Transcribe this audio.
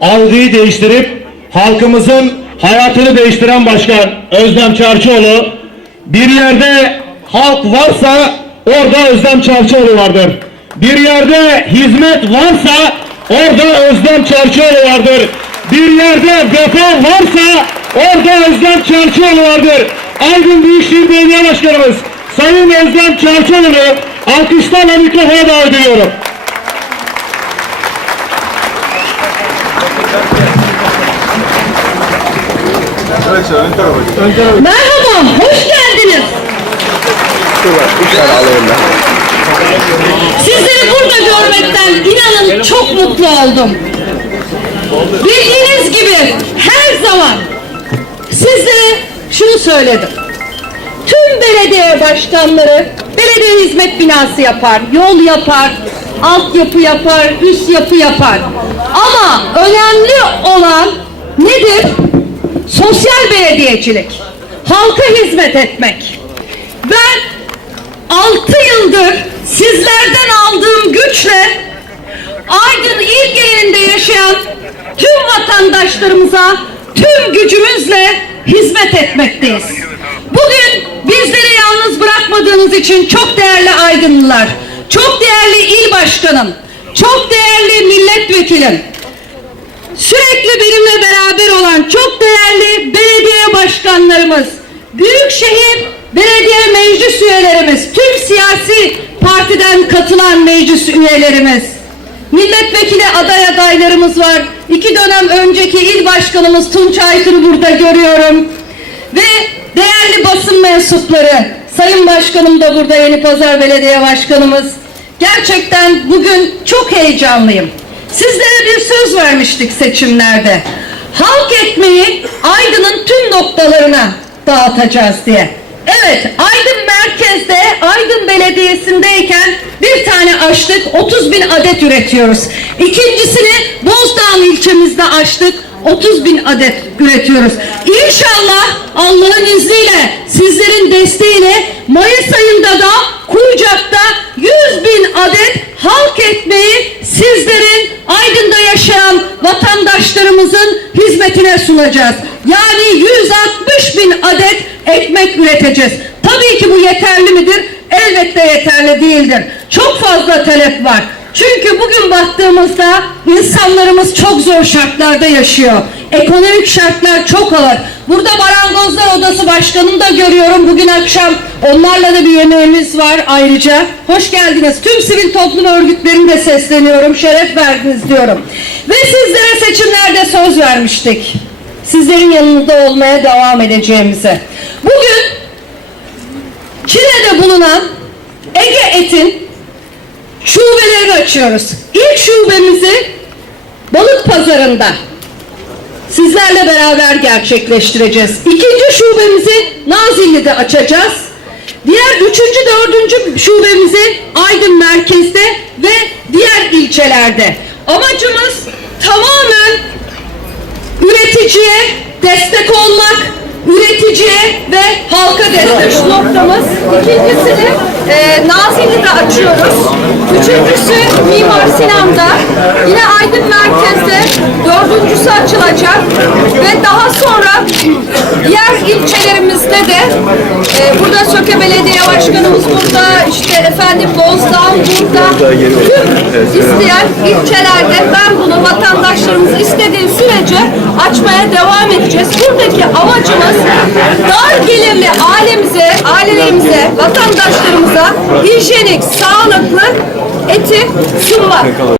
algıyı değiştirip halkımızın hayatını değiştiren başkan Özlem Çarçıoğlu bir yerde halk varsa orada Özlem Çarçıoğlu vardır. Bir yerde hizmet varsa orada Özlem Çarçıoğlu vardır. Bir yerde vefa varsa orada Özlem Çarçıoğlu vardır. Aydın Büyükşehir Belediye Başkanımız Sayın Özlem Çarçıoğlu'nu alkışlarla mikrofona davet ediyorum. Arkadaşlar. Merhaba, hoş geldiniz. Sizleri burada görmekten inanın çok mutlu oldum. Bildiğiniz gibi her zaman sizlere şunu söyledim. Tüm belediye başkanları belediye hizmet binası yapar, yol yapar, altyapı yapar, üst yapı yapar. Ama önemli olan nedir? Belediyecilik. Halka hizmet etmek. Ben 6 yıldır sizlerden aldığım güçle Aydın il genelinde yaşayan tüm vatandaşlarımıza tüm gücümüzle hizmet etmekteyiz. Bugün bizleri yalnız bırakmadığınız için çok değerli Aydınlılar, çok değerli il başkanım, çok değerli milletvekilim, sürekli benimle beraber olan çok değerli belediye başkanlarımız, büyükşehir belediye meclis üyelerimiz, tüm siyasi partiden katılan meclis üyelerimiz, milletvekili aday adaylarımız var. İki dönem önceki il başkanımız Tunç Aykır'ı burada görüyorum. Ve değerli basın mensupları, Sayın Başkanım da burada Yeni Pazar Belediye Başkanımız. Gerçekten bugün çok heyecanlıyım. Sizlere bir söz vermiştik seçimlerde. Halk ekmeği Aydın'ın tüm noktalarına dağıtacağız diye. Evet, Aydın merkezde, Aydın Belediyesi'ndeyken bir tane açtık, 30 bin adet üretiyoruz. İkincisini Bozdağ ilçemizde açtık, 30 bin adet üretiyoruz. İnşallah Allah'ın izniyle, sizlerin desteğiyle Mayıs ayında da Kuyucak'ta 100 bin adet halk ekmeği sizlerin Aydın'da yaşayan vatandaşlarımızın hizmetine sunacağız. Yani 160 bin adet ekmek üreteceğiz. Tabii ki bu yeterli midir? Elbette yeterli değildir. Çok fazla talep var. Çünkü bugün baktığımızda insanlarımız çok zor şartlarda yaşıyor. Ekonomik şartlar çok ağır. Burada Marangozlar Odası Başkanı'nı da görüyorum. Bugün akşam onlarla da bir yemeğimiz var ayrıca. Hoş geldiniz. Tüm sivil toplum örgütlerine de sesleniyorum. Şeref verdiniz diyorum. Ve sizlere seçimlerde söz vermiştik. Sizlerin yanında olmaya devam edeceğimize. Bugün Çile'de bulunan Ege Et'in açıyoruz. İlk şubemizi balık pazarında sizlerle beraber gerçekleştireceğiz. İkinci şubemizi Nazilli'de açacağız. Diğer üçüncü, dördüncü şubemizi Aydın merkezde ve diğer ilçelerde. Amacımız tamamen üreticiye destek olmak, ve halka destek noktamız. İkincisini e, Nazilli'de açıyoruz. Üçüncüsü Mimar Sinan'da. Yine Aydın Merkez'de dördüncüsü açılacak. Ve daha sonra diğer ilçelerimizde de e, burada Söke Belediye Başkanımız burada, işte efendim Bozdağ burada. Tüm isteyen ilçelerde ben bunu vatandaşlarımız istediği sürece açmaya devam edeceğiz. Buradaki amacımız dar gelirli ailemize, ailelerimize, vatandaşlarımıza hijyenik, sağlıklı eti sunmak.